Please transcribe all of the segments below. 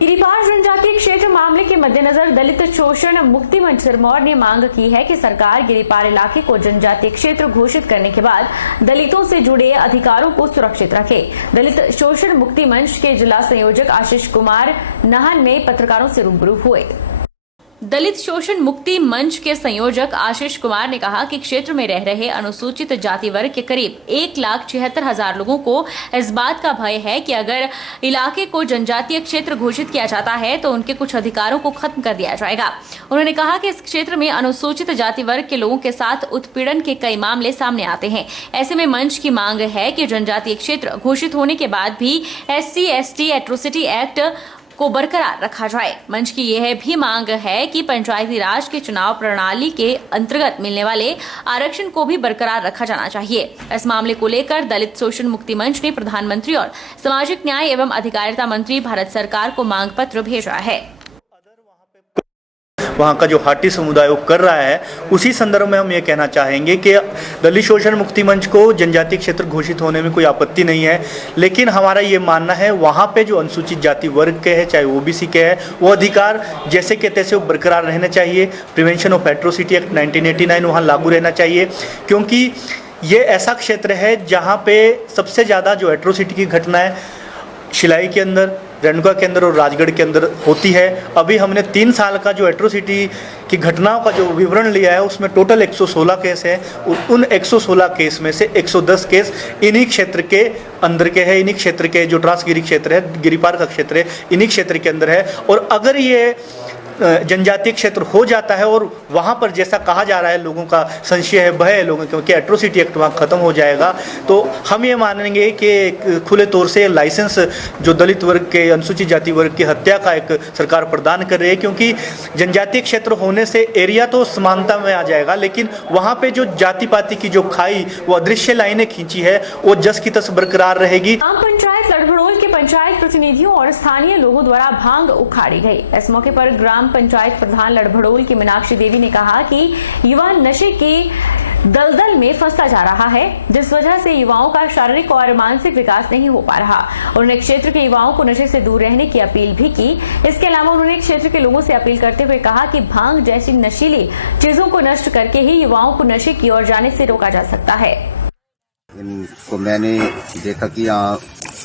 गिरिपार जनजातीय क्षेत्र मामले के मद्देनजर दलित शोषण मुक्ति मंच सिरमौर ने मांग की है कि सरकार गिरिपार इलाके को जनजातीय क्षेत्र घोषित करने के बाद दलितों से जुड़े अधिकारों को सुरक्षित रखे। दलित शोषण मुक्ति मंच के जिला संयोजक आशीष कुमार नाहन में पत्रकारों से रूबरू हुए। दलित शोषण मुक्ति मंच के संयोजक आशीष कुमार ने कहा कि क्षेत्र में रह रहे अनुसूचित जाति वर्ग के करीब 1,76,000 लोगों को इस बात का भय है कि अगर इलाके को जनजातीय क्षेत्र घोषित किया जाता है तो उनके कुछ अधिकारों को खत्म कर दिया जाएगा। उन्होंने कहा कि इस क्षेत्र में अनुसूचित जाति वर्ग के लोगों के साथ उत्पीड़न के कई मामले सामने आते हैं। ऐसे में मंच की मांग है कि जनजातीय क्षेत्र घोषित होने के बाद भी SC/ST एट्रोसिटी एक्ट को बरकरार रखा जाए। मंच की यह भी मांग है कि पंचायती राज के चुनाव प्रणाली के अंतर्गत मिलने वाले आरक्षण को भी बरकरार रखा जाना चाहिए। इस मामले को लेकर दलित शोषण मुक्ति मंच ने प्रधानमंत्री और सामाजिक न्याय एवं अधिकारिता मंत्री भारत सरकार को मांग पत्र भेजा है। वहाँ का जो हाटी समुदाय वो कर रहा है, उसी संदर्भ में हम ये कहना चाहेंगे कि दलित शोषण मुक्ति मंच को जनजातीय क्षेत्र घोषित होने में कोई आपत्ति नहीं है, लेकिन हमारा ये मानना है वहाँ पे जो अनुसूचित जाति वर्ग के हैं, चाहे OBC के हैं, वो अधिकार जैसे के तैसे बरकरार रहने चाहिए। प्रिवेंशन ऑफ एट्रोसिटी एक्ट 1989 वहाँ लागू रहना चाहिए, क्योंकि ये ऐसा क्षेत्र है जहाँ पे सबसे ज़्यादा जो एट्रोसिटी की घटनाएँ शिलाई के अंदर, रेणुका के अंदर और राजगढ़ के अंदर होती है। अभी हमने 3 साल का जो एट्रोसिटी की घटनाओं का जो विवरण लिया है, उसमें टोटल 116 केस है। उन 116 केस में से 110 केस इन्हीं क्षेत्र के अंदर के हैं, इन्हीं क्षेत्र के जो ट्रांसगिरी क्षेत्र है, गिरिपार का क्षेत्र है, इन्हीं क्षेत्र के अंदर है। और अगर ये जनजातीय क्षेत्र हो जाता है और वहाँ पर जैसा कहा जा रहा है, लोगों का संशय है, भय है लोगों क्योंकि एट्रोसिटी एक्ट वहाँ खत्म हो जाएगा, तो हम ये मानेंगे कि खुले तौर से लाइसेंस जो दलित वर्ग के, अनुसूचित जाति वर्ग की हत्या का एक सरकार प्रदान कर रही है, क्योंकि जनजातीय क्षेत्र होने से एरिया तो समानता में आ जाएगा, लेकिन वहाँ पे जो जाति पाति की जो खाई, वो अदृश्य लाइनें खींची है, वो जस की तस बरकरार रहेगी। पंचायत लड़भड़ोल के पंचायत प्रतिनिधियों और स्थानीय लोगों द्वारा भांग उखाड़ी गई। इस मौके पर ग्राम पंचायत प्रधान लड़भड़ोल की मीनाक्षी देवी ने कहा कि युवा नशे की दलदल में फंसता जा रहा है, जिस वजह से युवाओं का शारीरिक और मानसिक विकास नहीं हो पा रहा। उन्होंने क्षेत्र के युवाओं को नशे से दूर रहने की अपील भी की। इसके अलावा उन्होंने क्षेत्र के लोगों से अपील करते हुए कहा कि भांग जैसी नशीली चीजों को नष्ट करके ही युवाओं को नशे की ओर जाने से रोका जा सकता है। तो मैंने देखा कि यहाँ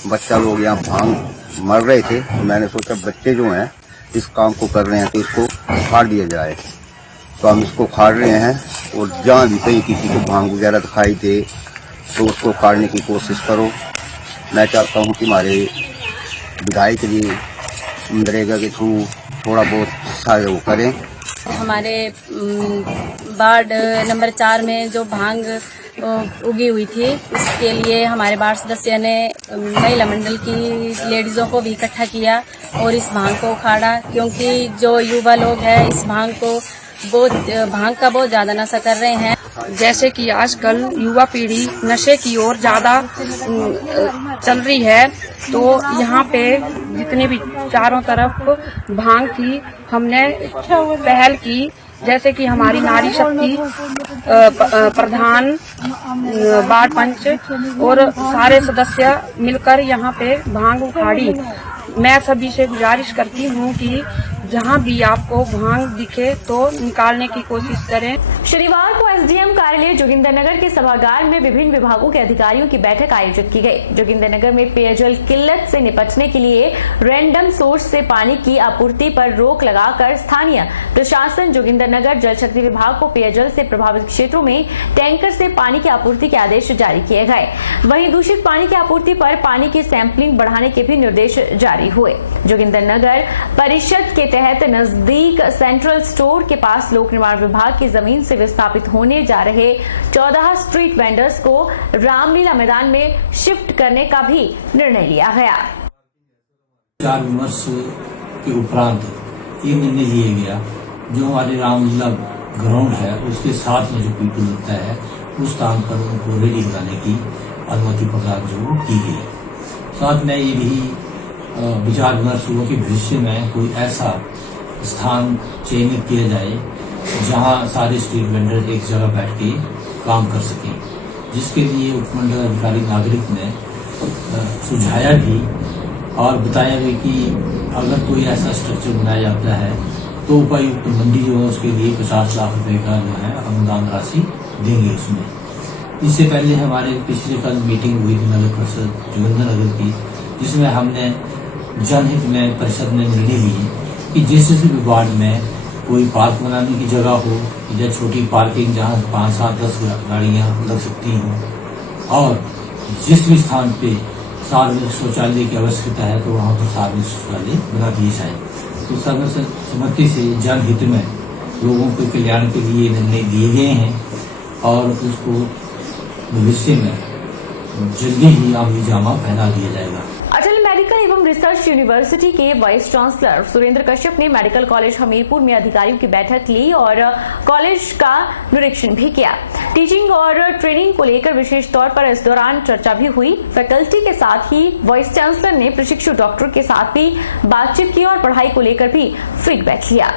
बच्चा लोग यहाँ भांग मर रहे थे, तो मैंने सोचा बच्चे जो हैं इस काम को कर रहे हैं तो इसको उखाड़ दिया जाए। तो हम इसको उखाड़ रहे हैं और जहाँ भी कहीं किसी को भांग वगैरह दिखाई दे तो उसको उखाड़ने की कोशिश करो। मैं चाहता हूँ कि हमारे विधायक के लिए मनरेगा के थ्रू थोड़ा बहुत सहयोग करें। हमारे वार्ड नंबर 4 में जो भांग उगी हुई थी, इसके लिए हमारे वार्ड सदस्य ने महिला मंडल की लेडीज़ों को भी इकट्ठा किया और इस भांग को उखाड़ा, क्योंकि जो युवा लोग हैं इस भांग का बहुत ज़्यादा नशा कर रहे हैं। जैसे कि आजकल युवा पीढ़ी नशे की ओर ज़्यादा चल रही है, तो यहाँ पे जितने भी चारों तरफ भांग थी, हमने पहल की। जैसे कि हमारी नारी शक्ति प्रधान, वार्ड पंच और सारे सदस्य मिलकर यहाँ पे भांग उखाड़ी। मैं सभी से गुजारिश करती हूँ कि जहाँ भी आपको भांग दिखे तो निकालने की कोशिश करें। शनिवार को SDM कार्यालय जोगिंदरनगर के सभागार में विभिन्न विभागों के अधिकारियों की बैठक आयोजित की गई। जोगिंदरनगर में पेयजल किल्लत से निपटने के लिए रैंडम सोर्स से पानी की आपूर्ति पर रोक लगाकर स्थानीय प्रशासन जोगिंदरनगर जल शक्ति विभाग को पेयजल से प्रभावित क्षेत्रों में टैंकर से पानी की आपूर्ति के आदेश जारी किए गए। वहीं दूषित पानी की आपूर्ति पर पानी की सैंपलिंग बढ़ाने के भी निर्देश जारी हुए। जोगिंदरनगर परिषद के तहत नजदीक सेंट्रल स्टोर के पास लोक निर्माण विभाग की जमीन से विस्थापित होने जा रहे 14 स्ट्रीट वेंडर्स को रामलीला मैदान में शिफ्ट करने का भी निर्णय लिया गया। विचार विमर्श के उपरांत ये निर्णय लिया गया, जो हमारे रामलीला ग्राउंड है उसके साथ में जो पीटू लगता है उस स्थान पर उनको रेडी कराने की अनुमति प्रदान जो की गई। साथ में ये भी विचार विमर्श हुआ कि भविष्य में कोई ऐसा स्थान चयनित किया जाए जहां सारे स्ट्रीट वेंडर एक जगह बैठ के काम कर सकें, जिसके लिए उपमंडल अधिकारी नागरिक ने सुझाया भी और बताया भी कि अगर कोई ऐसा स्ट्रक्चर बनाया जाता है तो उपायुक्त मंडी जो है उसके लिए 50 लाख रुपए का जो है अनुदान राशि देंगे उसमें। इससे पहले हमारे पिछले कल मीटिंग हुई थी नगर परिषद जोगिंद्रनगर की, जिसमें हमने जनहित में परिषद ने निर्णय लिए कि जिस भी वार्ड में कोई पार्क बनाने की जगह हो या छोटी पार्किंग जहां 5, 7, 10 गाड़ियां लग सकती हों और जिस भी स्थान पे सार्वजनिक शौचालय की आवश्यकता है तो वहां पर सार्वजनिक शौचालय बना दिए जाए। तो सर्वसम्मति से जनहित में लोगों के कल्याण के लिए निर्णय दिए गए हैं और उसको भविष्य में जल्दी ही अमली जामा पहना दिया जाएगा। अटल मेडिकल एवं रिसर्च यूनिवर्सिटी के वाइस चांसलर सुरेंद्र कश्यप ने मेडिकल कॉलेज हमीरपुर में अधिकारियों की बैठक ली और कॉलेज का निरीक्षण भी किया। टीचिंग और ट्रेनिंग को लेकर विशेष तौर पर इस दौरान चर्चा भी हुई। फैकल्टी के साथ ही वाइस चांसलर ने प्रशिक्षु डॉक्टर के साथ भी बातचीत की और पढ़ाई को लेकर भी फीडबैक लिया।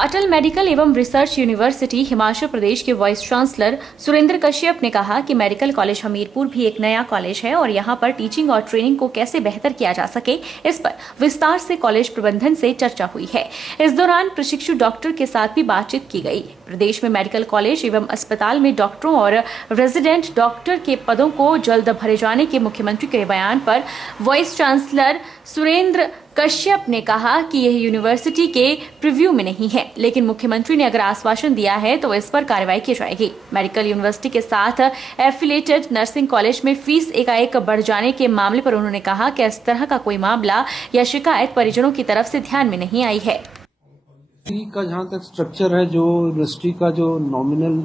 अटल मेडिकल एवं रिसर्च यूनिवर्सिटी हिमाचल प्रदेश के वाइस चांसलर सुरेंद्र कश्यप ने कहा कि मेडिकल कॉलेज हमीरपुर भी एक नया कॉलेज है और यहां पर टीचिंग और ट्रेनिंग को कैसे बेहतर किया जा सके इस पर विस्तार से कॉलेज प्रबंधन से चर्चा हुई है। इस दौरान प्रशिक्षु डॉक्टर के साथ भी बातचीत की गई। प्रदेश में मेडिकल कॉलेज एवं अस्पताल में डॉक्टरों और रेजिडेंट डॉक्टर के पदों को जल्द भरे जाने के मुख्यमंत्री के बयान पर वाइस चांसलर सुरेंद्र कश्यप ने कहा कि यह यूनिवर्सिटी के प्रीव्यू में नहीं है, लेकिन मुख्यमंत्री ने अगर आश्वासन दिया है तो इस पर कार्रवाई की जाएगी। मेडिकल यूनिवर्सिटी के साथ एफिलेटेड नर्सिंग कॉलेज में फीस एकाएक बढ़ जाने के मामले पर उन्होंने कहा कि इस तरह का कोई मामला या शिकायत परिजनों की तरफ से ध्यान में नहीं आई है। का जहाँ तक स्ट्रक्चर है, जो यूनिवर्सिटी का जो नॉमिनल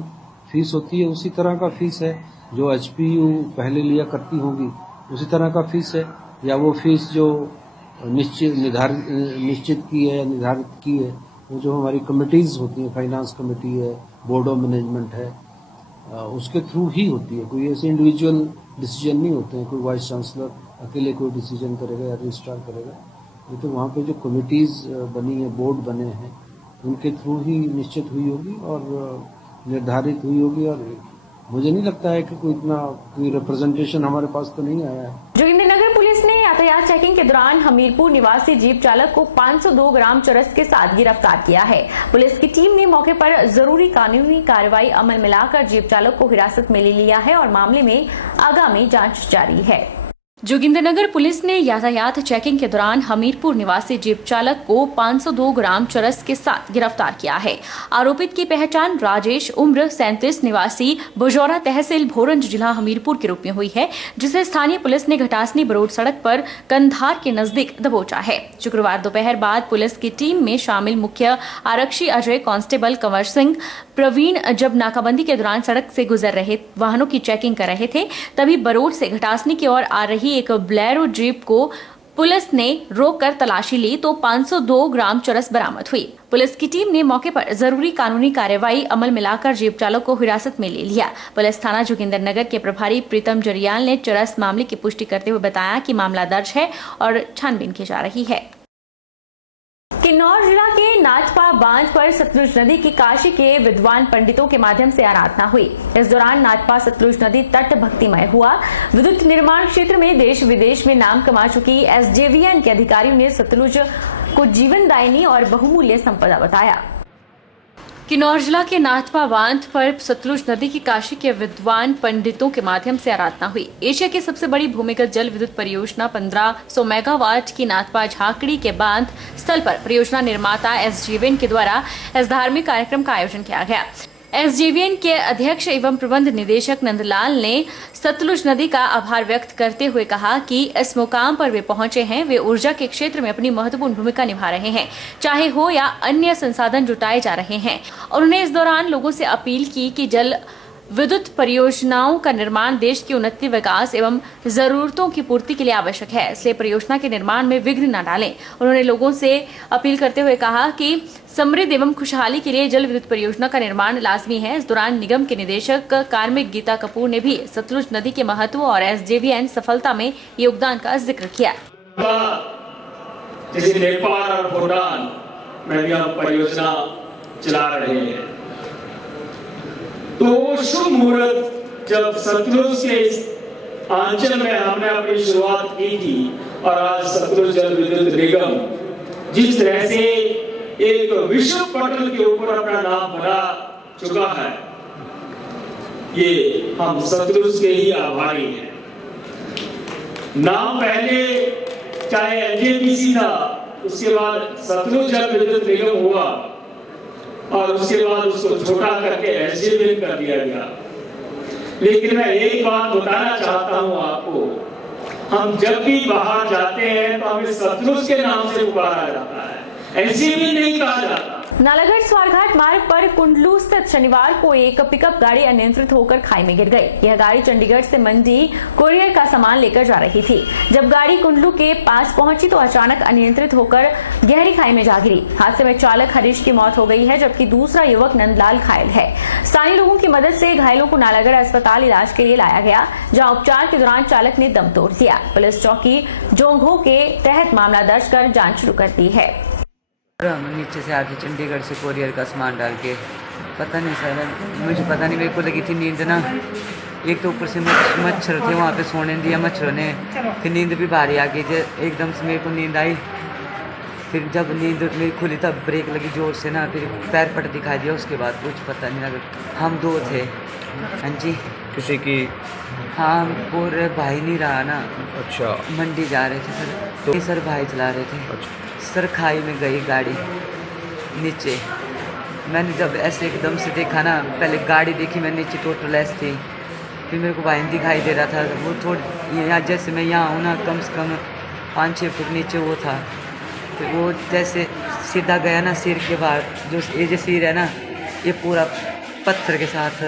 फीस होती है उसी तरह का फीस है, जो एचपीयू पहले लिया करती होगी उसी तरह का फीस है, या वो फीस जो निश्चित की है, निर्धारित की है, वो जो हमारी कमिटीज होती हैं, फाइनेंस कमेटी है, बोर्ड ऑफ मैनेजमेंट है, उसके थ्रू ही होती है। कोई ऐसे इंडिविजुअल डिसीजन नहीं होते हैं, कोई वाइस चांसलर अकेले कोई डिसीजन करेगा या रजिस्ट्रार करेगा। ये तो वहाँ पे जो कमिटीज बनी है, बोर्ड बने हैं, उनके थ्रू ही निश्चित हुई होगी और निर्धारित हुई होगी। और मुझे नहीं लगता है कि कोई रिप्रेजेंटेशन हमारे पास तो नहीं आया है। जोगिंद्रनगर पुलिस ने यातायात चेकिंग के दौरान हमीरपुर निवासी जीप चालक को 502 ग्राम चरस के साथ गिरफ्तार किया है। पुलिस की टीम ने मौके पर जरूरी कानूनी कार्रवाई अमल में लाकर जीप चालक को हिरासत में ले लिया है और मामले में आगामी जांच जारी है। जोगिंद्रनगर पुलिस ने यातायात चेकिंग के दौरान हमीरपुर निवासी जीप चालक को 502 ग्राम चरस के साथ गिरफ्तार किया है। आरोपित की पहचान राजेश उम्र 37 निवासी बजौरा तहसील भोरंज जिला हमीरपुर के रूप में हुई है, जिसे स्थानीय पुलिस ने घटासनी बरोड सड़क पर कंधार के नजदीक दबोचा है। शुक्रवार दोपहर बाद पुलिस की टीम में शामिल मुख्य आरक्षी अजय, कांस्टेबल कंवर सिंह, प्रवीण जब नाकाबंदी के दौरान सड़क से गुजर रहे वाहनों की चेकिंग कर रहे थे, तभी बरोड से घटासनी की ओर आ रही एक ब्लेरो जीप को पुलिस ने रोककर तलाशी ली तो 502 ग्राम चरस बरामद हुई। पुलिस की टीम ने मौके पर जरूरी कानूनी कार्रवाई अमल में लाकर जीप चालक को हिरासत में ले लिया। पुलिस थाना जोगिंद्रनगर के प्रभारी प्रीतम जरियाल ने चरस मामले की पुष्टि करते हुए बताया कि मामला दर्ज है और छानबीन की जा रही है। किन्नौर जिला के नाचपा बांध पर सतलुज नदी की काशी के विद्वान पंडितों के माध्यम से आराधना हुई। इस दौरान नाचपा सतलुज नदी तट भक्तिमय हुआ। विद्युत निर्माण क्षेत्र में देश विदेश में नाम कमा चुकी एसजेवीएन के अधिकारियों ने सतलुज को जीवनदायिनी और बहुमूल्य संपदा बताया। किन्नौर जिला के नाथपा बांध पर सतलुज नदी की काशी के विद्वान पंडितों के माध्यम से आराधना हुई। एशिया की सबसे बड़ी भूमिगत जल विद्युत परियोजना 1500 मेगावाट की नाथपा झाकड़ी के बांध स्थल पर परियोजना निर्माता एसजेवीएन के द्वारा इस धार्मिक कार्यक्रम का आयोजन किया गया। एसजेवीएन के अध्यक्ष एवं प्रबंध निदेशक नंदलाल ने सतलुज नदी का आभार व्यक्त करते हुए कहा कि इस मुकाम पर वे पहुंचे हैं, वे ऊर्जा के क्षेत्र में अपनी महत्वपूर्ण भूमिका निभा रहे हैं, चाहे हो या अन्य संसाधन जुटाए जा रहे हैं। उन्होंने इस दौरान लोगों से अपील की कि जल विद्युत परियोजनाओं का निर्माण देश की उन्नति, विकास एवं जरूरतों की पूर्ति के लिए आवश्यक है, इसलिए परियोजना के निर्माण में विघ्न न डालें। उन्होंने लोगों से अपील करते हुए कहा कि समृद्धि एवं खुशहाली के लिए जल विद्युत परियोजना का निर्माण लाजमी है। इस दौरान निगम के निदेशक कार्मिक गीता कपूर ने भी सतलुज नदी के महत्व और एसजेवीएन सफलता में योगदान का जिक्र किया। जैसे नेपाल और भूटान में भी हम परियोजना चला रहे हैं, तो शुभ मुहूर्त जब सतलुज के इस आंचल में हमने अपनी शुरुआत की थी, और आज सतलुज जल विद्युत निगम जिस तरह से एक विश्व पटल के ऊपर अपना नाम बना चुका है, ये हम सतलुज के ही आभारी हैं। नाम पहले चाहे एनजेपीसी था, उसके बाद सतलुज जल विद्युत निगम हुआ और उसके बाद उसको छोटा करके एसजेवीएन कर दिया गया। लेकिन मैं एक बात बताना चाहता हूं आपको, हम जब भी बाहर जाते हैं तो हमें सतलुज के नाम से पुकारा जाता है, एसजेवीएन नहीं कहा जाता। नालागढ़ स्वारघाट मार्ग पर कुंडलू स्थित शनिवार को एक पिकअप गाड़ी अनियंत्रित होकर खाई में गिर गई। यह गाड़ी चंडीगढ़ से मंडी कोरियर का सामान लेकर जा रही थी। जब गाड़ी कुंडलू के पास पहुंची तो अचानक अनियंत्रित होकर गहरी खाई में जा गिरी। हादसे में चालक हरीश की मौत हो गई है, जबकि दूसरा युवक नंदलाल घायल है। स्थानीय लोगों की मदद से घायलों को नालागढ़ अस्पताल इलाज के लिए लाया गया, जहाँ उपचार के दौरान चालक ने दम तोड़ दिया। पुलिस चौकी जोंघो के तहत मामला दर्ज कर जाँच शुरू कर दी है। हम नीचे से आके चंडीगढ़ से कोरियर का सामान डाल के, पता नहीं सर, मुझे पता नहीं, मेरे को लगी थी नींद ना। एक तो ऊपर से मच्छर थे, वहाँ पे सोने दिया मच्छरों ने, फिर नींद भी भारी आ गई। एकदम से मेरे को नींद आई, फिर जब नींद मेरी खुली तब ब्रेक लगी जोर से ना, फिर पैर पट दिखाई दिया। उसके बाद कुछ पता नहीं लगा। हम दो थे। हाँ जी। किसी की? हाँ, पूरे भाई नहीं रहा ना। अच्छा। मंडी जा रहे थे सर, तो सर भाई चला रहे थे। अच्छा। सर खाई में गई गाड़ी नीचे। मैंने जब ऐसे एकदम से देखा ना, पहले गाड़ी देखी मैं, नीचे टोटल ऐसे थी। फिर मेरे को वाहन दिखाई दे रहा था, वो थोड़ी यहाँ जैसे मैं यहाँ हूँ ना, कम से कम 5-6 फुट नीचे वो था। फिर वो जैसे सीधा गया ना सिर के बाहर, जो ये जो सिर है ना, ये पूरा पत्थर के साथ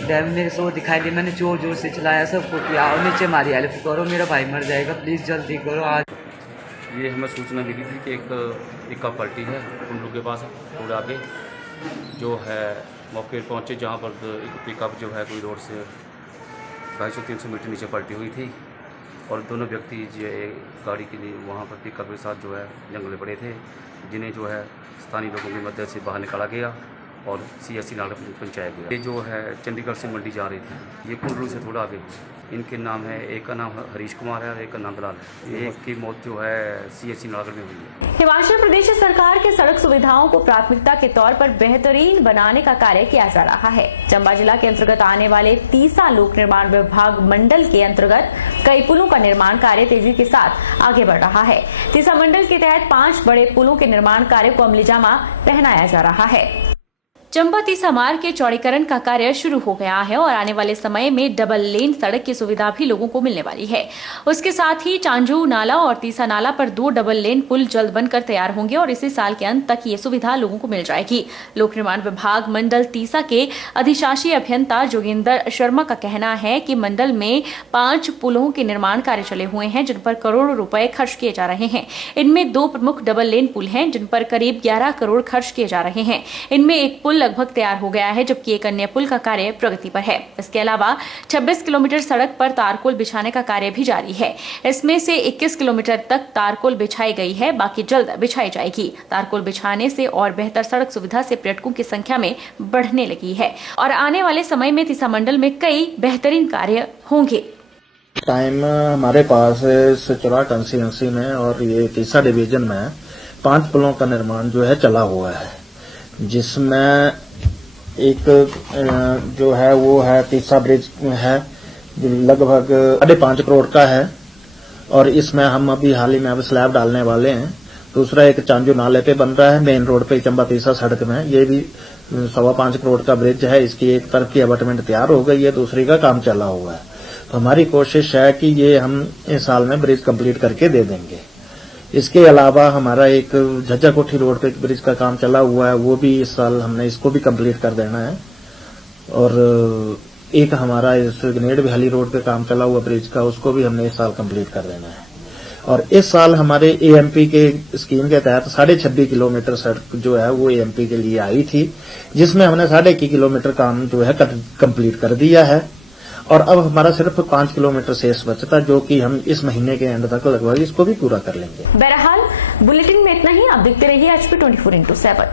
मेरे से वो दिखाई दी। मैंने जोर जोर से चलाया सबको कि आओ नीचे, हमारी हेल्प करो, मेरा भाई मर जाएगा, प्लीज़ जल्दी करो। आज ये हमें सूचना मिली थी कि एक पिकअप पलटी है कुंडलू के पास थोड़ा आगे, जो है मौके पर पहुँचे, जहाँ पर एक पिकअप जो है कोई रोड से 250-300 मीटर नीचे पलटी हुई थी और दोनों व्यक्ति जो गाड़ी के लिए वहाँ पर पिकअप के साथ जो है जंगल में पड़े थे, जिन्हें जो है स्थानीय लोगों की मदद से बाहर निकाला गया और CSC नालागढ़ पहुँचाया गया। ये जो है चंडीगढ़ से मंडी जा रही थी, ये कुंडलू से थोड़ा आगे। इनके नाम है, एक का नाम हरीश कुमार है और एक का नंदलाल है। एक की मौत जो है CSC नालागढ़ में हुई है। हिमाचल प्रदेश सरकार के सड़क सुविधाओं को प्राथमिकता के तौर पर बेहतरीन बनाने का कार्य किया जा रहा है। चंबा जिला के अंतर्गत आने वाले तीसा लोक निर्माण विभाग मंडल के अंतर्गत कई पुलों का निर्माण कार्य तेजी के साथ आगे बढ़ रहा है। तीसा मंडल के तहत 5 बड़े पुलों के निर्माण कार्य को अमलीजामा पहनाया जा रहा है। चंबा तीसा मार्ग के चौड़ीकरण का कार्य शुरू हो गया है और आने वाले समय में डबल लेन सड़क की सुविधा भी लोगों को मिलने वाली है। उसके साथ ही चांजू नाला और तीसा नाला पर 2 डबल लेन पुल जल्द बनकर तैयार होंगे और इसी साल के अंत तक ये सुविधा लोगों को मिल जाएगी। लोक निर्माण विभाग मंडल तीसा के अधिशासी अभियंता जोगिंदर शर्मा का कहना है कि मंडल में 5 पुलों के निर्माण कार्य चले हुए हैं, जिन पर करोड़ों रुपए खर्च किए जा रहे हैं। इनमें 2 प्रमुख डबल लेन पुल हैं, जिन पर करीब 11 करोड़ खर्च किए जा रहे हैं। इनमें एक पुल लगभग तैयार हो गया है, जबकि एक अन्य पुल का कार्य प्रगति पर है। इसके अलावा 26 किलोमीटर सड़क पर तारकोल बिछाने का कार्य भी जारी है। इसमें से 21 किलोमीटर तक तारकोल बिछाई गई है, बाकी जल्द बिछाई जाएगी। तारकोल बिछाने से और बेहतर सड़क सुविधा से पर्यटकों की संख्या में बढ़ने लगी है और आने वाले समय में तीसा मंडल में कई बेहतरीन कार्य होंगे। टाइम हमारे पास सचरा कंस्टिट्यूंसी में और ये तीसा डिवीजन में 5 पुलों का निर्माण जो है चला हुआ है, जिसमें एक जो है वो है तीसा ब्रिज है, लगभग 5.5 करोड़ का है और इसमें हम अभी हाल ही में अब स्लैब डालने वाले हैं। दूसरा एक चांजू नाले पे बन रहा है मेन रोड पे चंबा तीसा सड़क में, ये भी 5.25 करोड़ का ब्रिज है। इसकी एक तरफ की अबटमेंट तैयार हो गई है, दूसरी का काम चला हुआ है। तो हमारी कोशिश है कि ये हम इस साल में ब्रिज कंप्लीट करके दे देंगे। इसके अलावा हमारा एक झज्जा कोठी रोड पे ब्रिज का काम चला हुआ है, वो भी इस साल हमने इसको भी कंप्लीट कर देना है। और एक हमारा इस गनेड़ बिहाली रोड पे काम चला हुआ ब्रिज का, उसको भी हमने इस साल कंप्लीट कर देना है। और इस साल हमारे AMP के स्कीम के तहत 26.5 किलोमीटर सड़क जो है वो AMP के लिए आई थी, जिसमें हमने 21.5 किलोमीटर काम जो है कंप्लीट कर दिया है और अब हमारा सिर्फ 5 किलोमीटर शेष बचता, जो कि हम इस महीने के एंड तक लगभग इसको भी पूरा कर लेंगे। बहरहाल बुलेटिन में इतना ही। आप देखते रहिए HP 24x7।